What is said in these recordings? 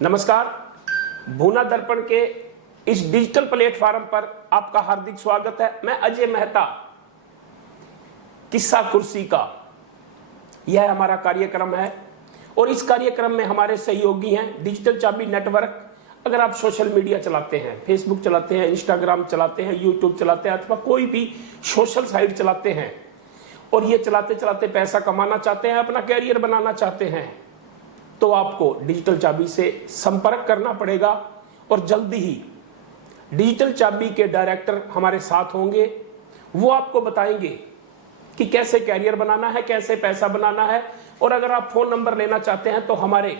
नमस्कार। भूना दर्पण के इस डिजिटल प्लेटफॉर्म पर आपका हार्दिक स्वागत है। मैं अजय मेहता। किस्सा कुर्सी का यह हमारा कार्यक्रम है और इस कार्यक्रम में हमारे सहयोगी हैं डिजिटल चाबी नेटवर्क। अगर आप सोशल मीडिया चलाते हैं, फेसबुक चलाते हैं, इंस्टाग्राम चलाते हैं, यूट्यूब चलाते हैं अथवा कोई भी सोशल साइट चलाते हैं और ये चलाते चलाते पैसा कमाना चाहते हैं, अपना कैरियर बनाना चाहते हैं, तो आपको डिजिटल चाबी से संपर्क करना पड़ेगा और जल्दी ही डिजिटल चाबी के डायरेक्टर हमारे साथ होंगे। वो आपको बताएंगे कि कैसे कैरियर बनाना है, कैसे पैसा बनाना है। और अगर आप फोन नंबर लेना चाहते हैं तो हमारे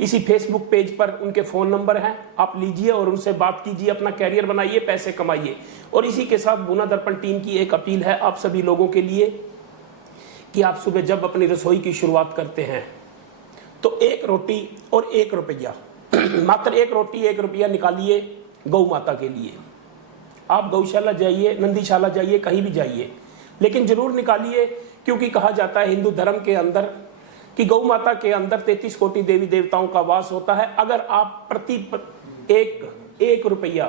इसी फेसबुक पेज पर उनके फोन नंबर हैं, आप लीजिए और उनसे बात कीजिए, अपना कैरियर बनाइए, पैसे कमाइए। और इसी के साथ भूना दर्पण टीम की एक अपील है आप सभी लोगों के लिए कि आप सुबह जब अपनी रसोई की शुरुआत करते हैं तो 1 रोटी और 1 रुपया मात्र 1 रोटी 1 रुपया निकालिए गौ माता के लिए। आप गौशाला जाइए, नंदीशाला जाइए, कहीं भी जाइए, लेकिन जरूर निकालिए, क्योंकि कहा जाता है हिंदू धर्म के अंदर कि गौ माता के अंदर 33 कोटि देवी देवताओं का वास होता है। अगर आप प्रति एक रुपया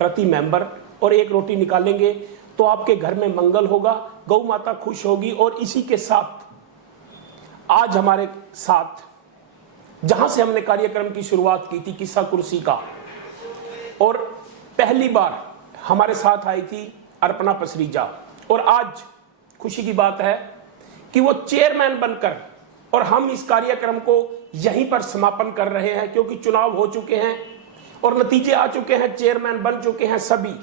प्रति मेंबर और 1 रोटी निकालेंगे तो आपके घर में मंगल होगा, गौ माता खुश होगी। और इसी के साथ आज हमारे साथ जहां से हमने कार्यक्रम की शुरुआत की थी किस्सा कुर्सी का, और पहली बार हमारे साथ आई थी अर्पणा पसरीजा, और आज खुशी की बात है कि वो चेयरमैन बनकर, और हम इस कार्यक्रम को यहीं पर समापन कर रहे हैं क्योंकि चुनाव हो चुके हैं और नतीजे आ चुके हैं, चेयरमैन बन चुके हैं सभी।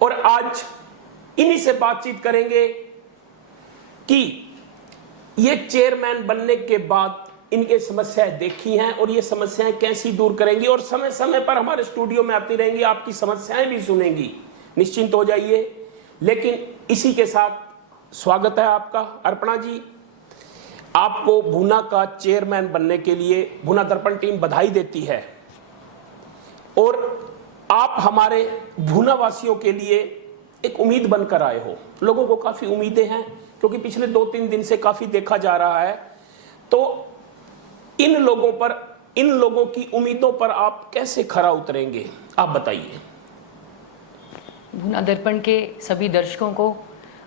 और आज इन्हीं से बातचीत करेंगे कि ये चेयरमैन बनने के बाद इनके समस्याएं देखी हैं और ये समस्याएं कैसी दूर करेंगी, और समय समय पर हमारे स्टूडियो में आती रहेंगी, आपकी समस्याएं भी सुनेंगी, निश्चिंत हो जाइए। लेकिन इसी के साथ स्वागत है आपका अर्पणा जी। आपको भूना का चेयरमैन बनने के लिए भूना दर्पण टीम बधाई देती है, और आप हमारे भूना वासियों के लिए एक उम्मीद बनकर आए हो। लोगों को काफी उम्मीदें हैं क्योंकि पिछले 2-3 दिन से काफी देखा जा रहा है, तो इन लोगों की उम्मीदों पर आप कैसे खरा उतरेंगे, आप बताइए। भूना दर्पण के सभी दर्शकों को,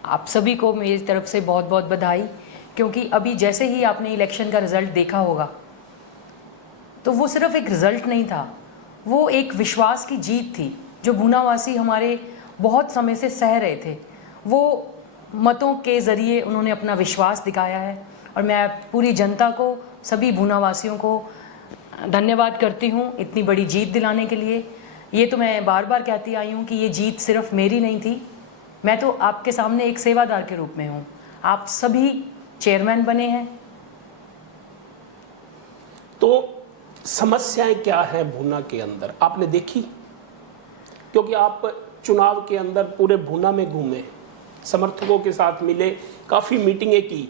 आप सभी को मेरी तरफ से बहुत बहुत बधाई, क्योंकि अभी जैसे ही आपने इलेक्शन का रिजल्ट देखा होगा तो वो सिर्फ एक रिजल्ट नहीं था, वो एक विश्वास की जीत थी जो भूनावासी हमारे बहुत समय से सह रहे थे। वो मतों के ज़रिए उन्होंने अपना विश्वास दिखाया है, और मैं पूरी जनता को, सभी भूनावासियों को धन्यवाद करती हूँ इतनी बड़ी जीत दिलाने के लिए। ये तो मैं बार बार कहती आई हूँ कि ये जीत सिर्फ मेरी नहीं थी, मैं तो आपके सामने एक सेवादार के रूप में हूँ। आप सभी चेयरमैन बने हैं। तो समस्याएं क्या है भूना के अंदर आपने देखी, क्योंकि आप चुनाव के अंदर पूरे भूना में घूमे, समर्थकों के साथ मिले, काफी मीटिंगें की,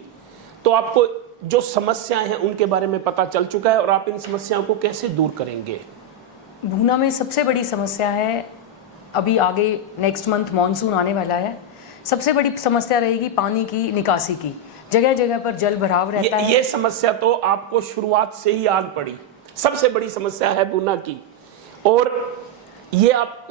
तो आपको जो समस्याएं हैं उनके बारे में पता चल चुका है, और आप इन समस्याओं को कैसे दूर करेंगे। भूना में सबसे बड़ी समस्या है, अभी आगे नेक्स्ट मंथ मॉनसून आने वाला है, सबसे बड़ी समस्या रहेगी पानी की निकासी की। जगह जगह पर जल भराव रहता है। ये समस्या तो आपको शुरुआत से ही आन पड़ी, सबसे बड़ी समस्या है भूना की, और ये आप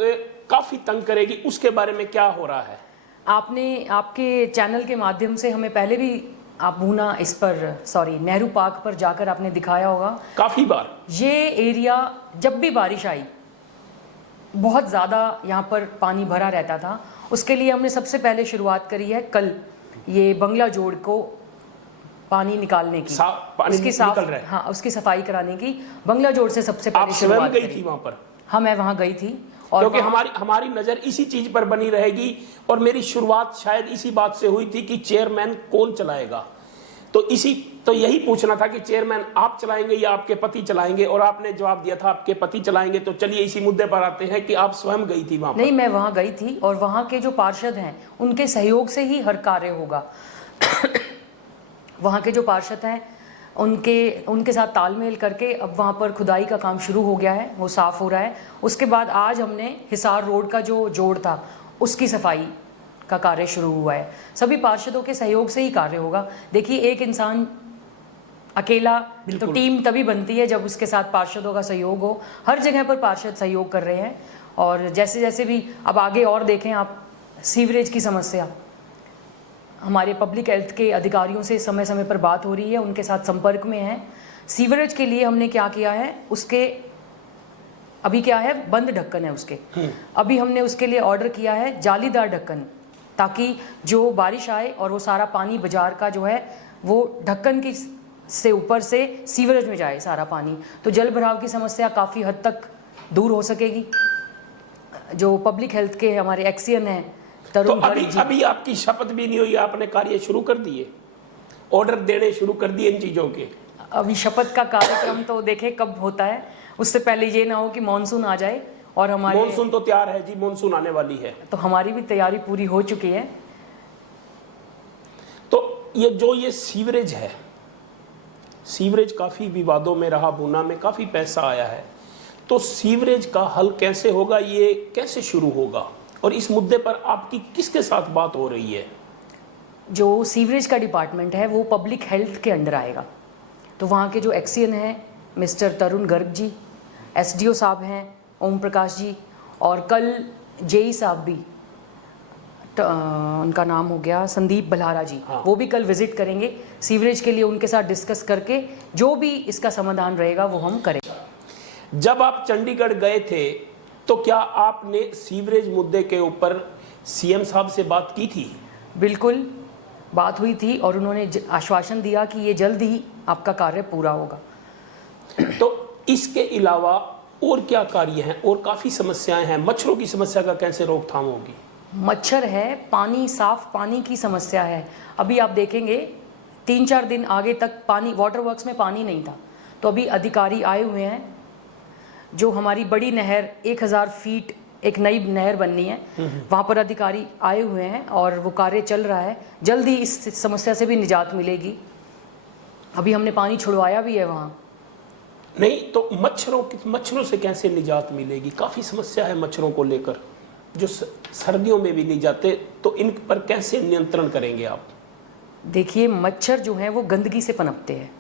काफी तंग करेगी। उसके बारे में क्या हो रहा है? आपने आपके चैनल के माध्यम से हमें पहले भी आप भूना नेहरू पार्क पर जाकर आपने दिखाया होगा काफी बार। ये एरिया जब भी बारिश आई बहुत ज़्यादा यहाँ पर पानी भरा रहता था। उसके लिए हमने सबसे पहले शुरुआत करी है कल ये बंगला जोड़ को पानी निकालने की, उसकी सफाई कराने की। बंगला जोड़ से सबसे पहले शुरुआत गई थी वहां पर? हाँ, मैं वहाँ गई थी, और क्योंकि हमारी नजर इसी चीज पर बनी रहेगी, और मेरी शुरुआत शायद इसी बात से हुई थी कि चेयरमैन कौन चलाएगा। तो यही पूछना था कि चेयरमैन आप चलाएंगे या आपके पति चलाएंगे, और आपने जवाब दिया था आपके पति चलाएंगे। तो चलिए इसी मुद्दे पर आते हैं कि आप स्वयं गई थी वहां पर। नहीं, मैं वहां गई थी, और वहां के जो पार्षद हैं उनके सहयोग से ही हर कार्य होगा। वहां के जो पार्षद हैं उनके साथ तालमेल करके अब वहाँ पर खुदाई का काम शुरू हो गया है, वो साफ़ हो रहा है। उसके बाद आज हमने हिसार रोड का जो जोड़ था उसकी सफाई का कार्य शुरू हुआ है। सभी पार्षदों के सहयोग से ही कार्य होगा। देखिए, एक इंसान अकेला तो टीम तभी बनती है जब उसके साथ पार्षदों का सहयोग हो। हर जगह पर पार्षद सहयोग कर रहे हैं और जैसे जैसे भी अब आगे और देखें आप, सीवरेज की समस्या, हमारे पब्लिक हेल्थ के अधिकारियों से समय समय पर बात हो रही है, उनके साथ संपर्क में है। सीवरेज के लिए हमने क्या किया है, उसके अभी क्या है, बंद ढक्कन है उसके, अभी हमने उसके लिए ऑर्डर किया है जालीदार ढक्कन, ताकि जो बारिश आए और वो सारा पानी बाजार का जो है वो ढक्कन की से ऊपर से सीवरेज में जाए सारा पानी, तो जल भराव की समस्या काफ़ी हद तक दूर हो सकेगी। जो पब्लिक हेल्थ के हमारे एक्सियन हैं तरुण तो अभी आपकी शपथ भी नहीं हुई, आपने कार्य शुरू कर दिए, ऑर्डर देने शुरू कर दिए इन चीज़ों के? अभी शपथ का कार्यक्रम तो देखें कब होता है, उससे पहले ये ना हो कि मानसून आ जाए और हमारे। मानसून तो तैयार है जी, मानसून आने वाली है, तो हमारी भी तैयारी पूरी हो चुकी है। तो ये सीवरेज है, सीवरेज काफ़ी विवादों में रहा, भूना में काफ़ी पैसा आया है, तो सीवरेज का हल कैसे होगा, ये कैसे शुरू होगा, और इस मुद्दे पर आपकी किसके साथ बात हो रही है? जो सीवरेज का डिपार्टमेंट है वो पब्लिक हेल्थ के अंडर आएगा, तो वहाँ के जो एक्सियन हैं मिस्टर तरुण गर्ग जी, एसडीओ साहब हैं ओम प्रकाश जी, और कल जेई साहब भी, उनका नाम हो गया संदीप बल्हारा जी, हाँ। वो भी कल विजिट करेंगे सीवरेज के लिए, उनके साथ डिस्कस करके जो भी इसका समाधान रहेगा वो हम करेंगे। जब आप चंडीगढ़ गए थे तो क्या आपने सीवरेज मुद्दे के ऊपर सीएम साहब से बात की थी? बिल्कुल बात हुई थी और उन्होंने आश्वासन दिया कि ये जल्द ही आपका कार्य पूरा होगा। तो इसके अलावा और क्या कार्य हैं, और काफ़ी समस्याएं हैं, मच्छरों की समस्या का कैसे रोकथाम होगी? मच्छर है, पानी, साफ पानी की समस्या है। अभी आप देखेंगे 3-4 दिन आगे तक पानी, वाटर वर्क्स में पानी नहीं था, तो अभी अधिकारी आए हुए हैं, जो हमारी बड़ी नहर 1000 फीट एक नई नहर बननी है, वहाँ पर अधिकारी आए हुए हैं और वो कार्य चल रहा है, जल्द ही इस समस्या से भी निजात मिलेगी। अभी हमने पानी छुड़वाया भी है वहाँ। नहीं तो मच्छरों से कैसे निजात मिलेगी? काफ़ी समस्या है मच्छरों को लेकर, जो सर्दियों में भी नहीं जाते, तो इन पर कैसे नियंत्रण करेंगे आप? देखिए मच्छर जो हैं वो गंदगी से पनपते हैं,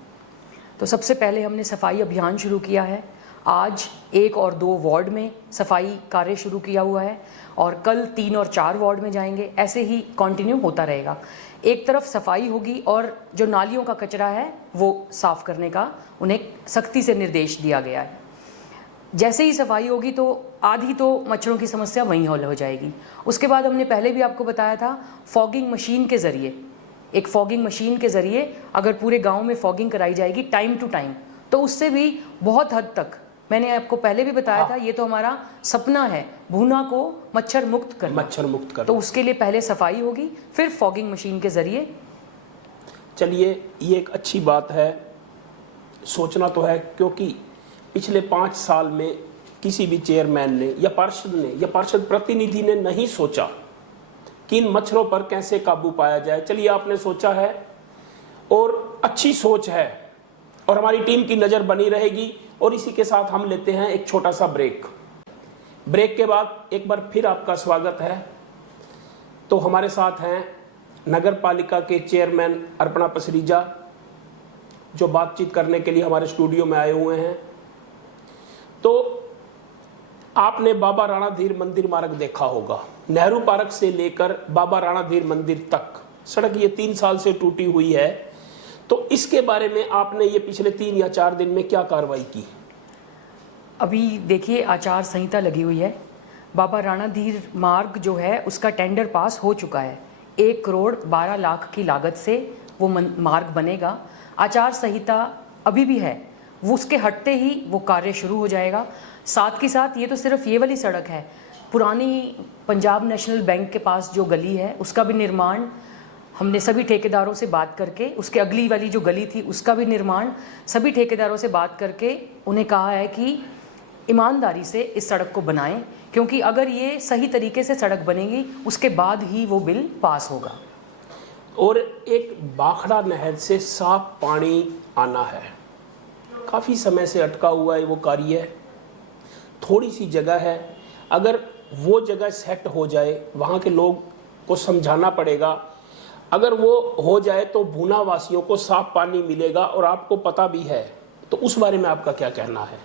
तो सबसे पहले हमने सफाई अभियान शुरू किया है। आज 1 और 2 वार्ड में सफाई कार्य शुरू किया हुआ है और कल 3 और 4 वार्ड में जाएंगे, ऐसे ही कंटिन्यू होता रहेगा। एक तरफ सफाई होगी और जो नालियों का कचरा है वो साफ करने का उन्हें सख्ती से निर्देश दिया गया है। जैसे ही सफाई होगी तो आधी तो मच्छरों की समस्या वहीं हल हो जाएगी। उसके बाद हमने पहले भी आपको बताया था, फॉगिंग मशीन के ज़रिए, एक फॉगिंग मशीन के ज़रिए अगर पूरे गांव में फॉगिंग कराई जाएगी टाइम टू टाइम, तो उससे भी बहुत हद तक, मैंने आपको पहले भी बताया था, ये तो हमारा सपना है भूना को मच्छर मुक्त करना। तो उसके लिए पहले सफाई होगी, फिर फॉगिंग मशीन के ज़रिए। चलिए, ये एक अच्छी बात है, सोचना तो है, क्योंकि पिछले 5 साल में किसी भी चेयरमैन ने या पार्षद प्रतिनिधि ने नहीं सोचा कि इन मच्छरों पर कैसे काबू पाया जाए। चलिए, आपने सोचा है और अच्छी सोच है, और हमारी टीम की नज़र बनी रहेगी। और इसी के साथ हम लेते हैं एक छोटा सा ब्रेक के बाद एक बार फिर आपका स्वागत है। तो हमारे साथ हैं नगर पालिका के चेयरमैन अर्पणा पसरीजा, जो बातचीत करने के लिए हमारे स्टूडियो में आए हुए हैं। तो आपने बाबा राणाधीर मंदिर मार्ग देखा होगा, नेहरू पार्क से लेकर बाबा राणाधीर मंदिर तक सड़क ये 3 साल से टूटी हुई है, तो इसके बारे में आपने ये पिछले 3 या 4 दिन में क्या कार्रवाई की? अभी देखिए आचार संहिता लगी हुई है, बाबा राणाधीर मार्ग जो है उसका टेंडर पास हो चुका है, 1 करोड़ 12 लाख की लागत से वो मार्ग बनेगा। आचार संहिता अभी भी है, वो उसके हटते ही वो कार्य शुरू हो जाएगा। साथ के साथ ये तो सिर्फ ये वाली सड़क है, पुरानी पंजाब नेशनल बैंक के पास जो गली है उसका भी निर्माण हमने सभी ठेकेदारों से बात करके, उसके अगली वाली जो गली थी उसका भी निर्माण सभी ठेकेदारों से बात करके उन्हें कहा है कि ईमानदारी से इस सड़क को बनाएं, क्योंकि अगर ये सही तरीके से सड़क बनेगी उसके बाद ही वो बिल पास होगा। और एक बाखड़ा नहर से साफ पानी आना है, काफ़ी समय से अटका हुआ है वो कार्य, थोड़ी सी जगह है, अगर वो जगह सेट हो जाए, वहाँ के लोग को समझाना पड़ेगा। अगर वो हो जाए तो भूना वासियों को साफ पानी मिलेगा, और आपको पता भी है, तो उस बारे में आपका क्या कहना है?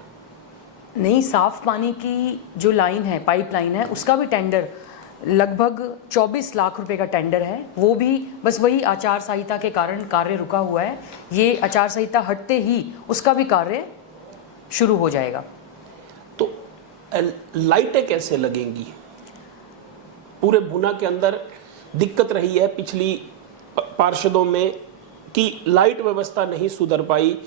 नहीं, साफ पानी की जो लाइन है, पाइपलाइन है, उसका भी टेंडर लगभग 24 लाख रुपए का टेंडर है। वो भी बस वही आचार संहिता के कारण कार्य रुका हुआ है। ये आचार संहिता हटते ही उसका भी कार्य शुरू हो जाएगा। तो लाइटें कैसे लगेंगी? पूरे भूना के अंदर दिक्कत रही है पिछली पार्षदों में कि लाइट व्यवस्था नहीं सुधर पाई।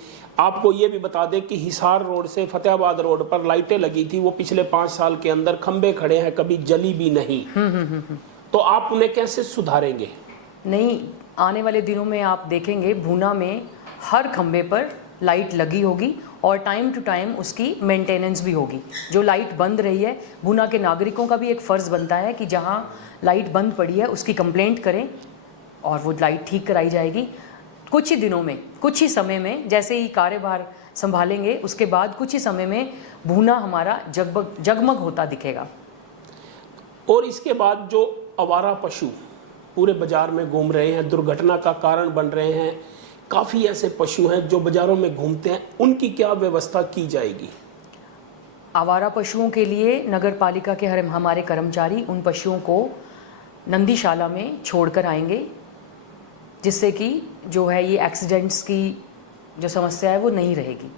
आपको ये भी बता दें कि हिसार रोड से फतेहाबाद रोड पर लाइटें लगी थी, वो पिछले 5 साल के अंदर खंबे खड़े हैं, कभी जली भी नहीं। तो आप उन्हें कैसे सुधारेंगे? नहीं, आने वाले दिनों में आप देखेंगे भूना में हर खंबे पर लाइट लगी होगी और टाइम टू टाइम उसकी मेंटेनेंस भी होगी। जो लाइट बंद रही है, भूना के नागरिकों का भी एक फ़र्ज़ बनता है कि जहाँ लाइट बंद पड़ी है उसकी कंप्लेंट करें और वो लाइट ठीक कराई जाएगी। कुछ ही दिनों में, कुछ ही समय में, जैसे ही कार्यभार संभालेंगे उसके बाद कुछ ही समय में भूना हमारा जगमग होता दिखेगा। और इसके बाद जो आवारा पशु पूरे बाजार में घूम रहे हैं, दुर्घटना का कारण बन रहे हैं, काफ़ी ऐसे पशु हैं जो बाजारों में घूमते हैं, उनकी क्या व्यवस्था की जाएगी? आवारा पशुओं के लिए नगर पालिका के हमारे कर्मचारी उन पशुओं को नंदीशाला में छोड़कर आएंगे, जिससे कि जो है ये एक्सीडेंट्स की जो समस्या है वो नहीं रहेगी।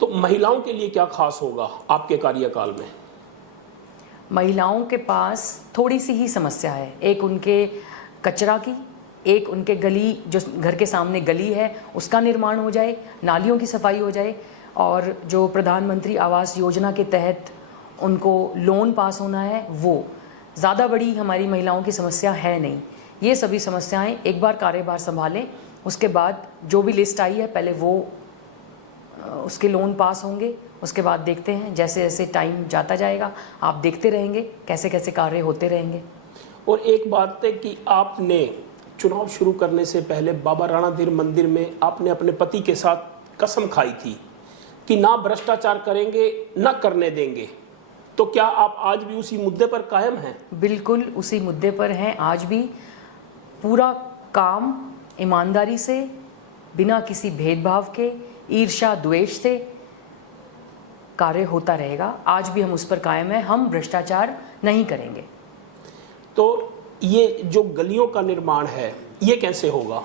तो महिलाओं के लिए क्या खास होगा आपके कार्यकाल में? महिलाओं के पास थोड़ी सी ही समस्या है। एक उनके कचरा की, एक उनके गली, जो घर के सामने गली है उसका निर्माण हो जाए, नालियों की सफाई हो जाए, और जो प्रधानमंत्री आवास योजना के तहत उनको लोन पास होना है, वो ज़्यादा बड़ी हमारी महिलाओं की समस्या है नहीं। ये सभी समस्याएं एक बार कार्यभार संभालें, उसके बाद जो भी लिस्ट आई है पहले वो उसके लोन पास होंगे, उसके बाद देखते हैं, जैसे जैसे टाइम जाता जाएगा आप देखते रहेंगे कैसे कैसे कार्य होते रहेंगे। और एक बात है कि आपने चुनाव शुरू करने से पहले बाबा राणाधीर मंदिर में आपने अपने पति के साथ कसम खाई थी कि ना भ्रष्टाचार करेंगे, ना करने देंगे। तो क्या आप आज भी उसी मुद्दे पर कायम हैं? बिल्कुल उसी मुद्दे पर हैं आज भी। पूरा काम ईमानदारी से, बिना किसी भेदभाव के, ईर्ष्या द्वेष से कार्य होता रहेगा। आज भी हम उस पर कायम हैं, हम भ्रष्टाचार नहीं करेंगे। तो ये जो गलियों का निर्माण है ये कैसे होगा?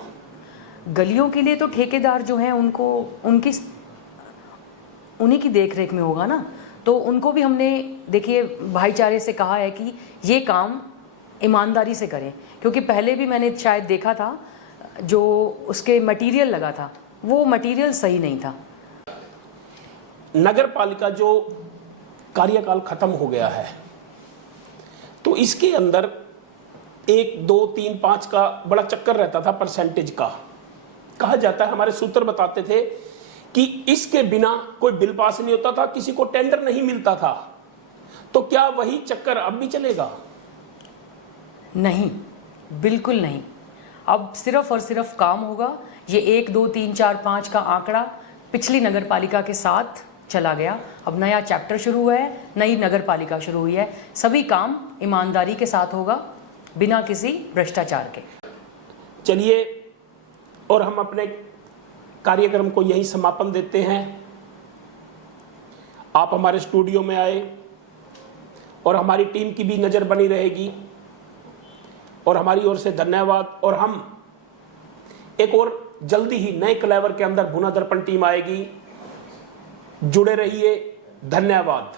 गलियों के लिए तो ठेकेदार जो हैं उनको उन्हीं की देखरेख में होगा ना। तो उनको भी हमने देखिए भाईचारे से कहा है कि ये काम ईमानदारी से करें, क्योंकि पहले भी मैंने शायद देखा था जो उसके मटेरियल लगा था वो मटेरियल सही नहीं था। नगर पालिका जो कार्यकाल खत्म हो गया है, तो इसके अंदर 1, 2, 3, 5 का बड़ा चक्कर रहता था परसेंटेज का। कहा जाता है, हमारे सूत्र बताते थे कि इसके बिना कोई बिल पास नहीं होता था, किसी को टेंडर नहीं मिलता था। तो क्या वही चक्कर अब भी चलेगा? नहीं, बिल्कुल नहीं। अब सिर्फ और सिर्फ काम होगा। ये 1, 2, 3, 4, 5 का आंकड़ा पिछली नगर पालिका के साथ चला गया। अब नया चैप्टर शुरू हुआ है, नई नगर पालिका शुरू हुई है। सभी काम ईमानदारी के साथ होगा, बिना किसी भ्रष्टाचार के। चलिए, और हम अपने कार्यक्रम को यही समापन देते हैं। आप हमारे स्टूडियो में आए और हमारी टीम की भी नज़र बनी रहेगी, और हमारी ओर से धन्यवाद। और हम एक और जल्दी ही नए क्लेवर के अंदर भूना दर्पण टीम आएगी। जुड़े रहिए। धन्यवाद।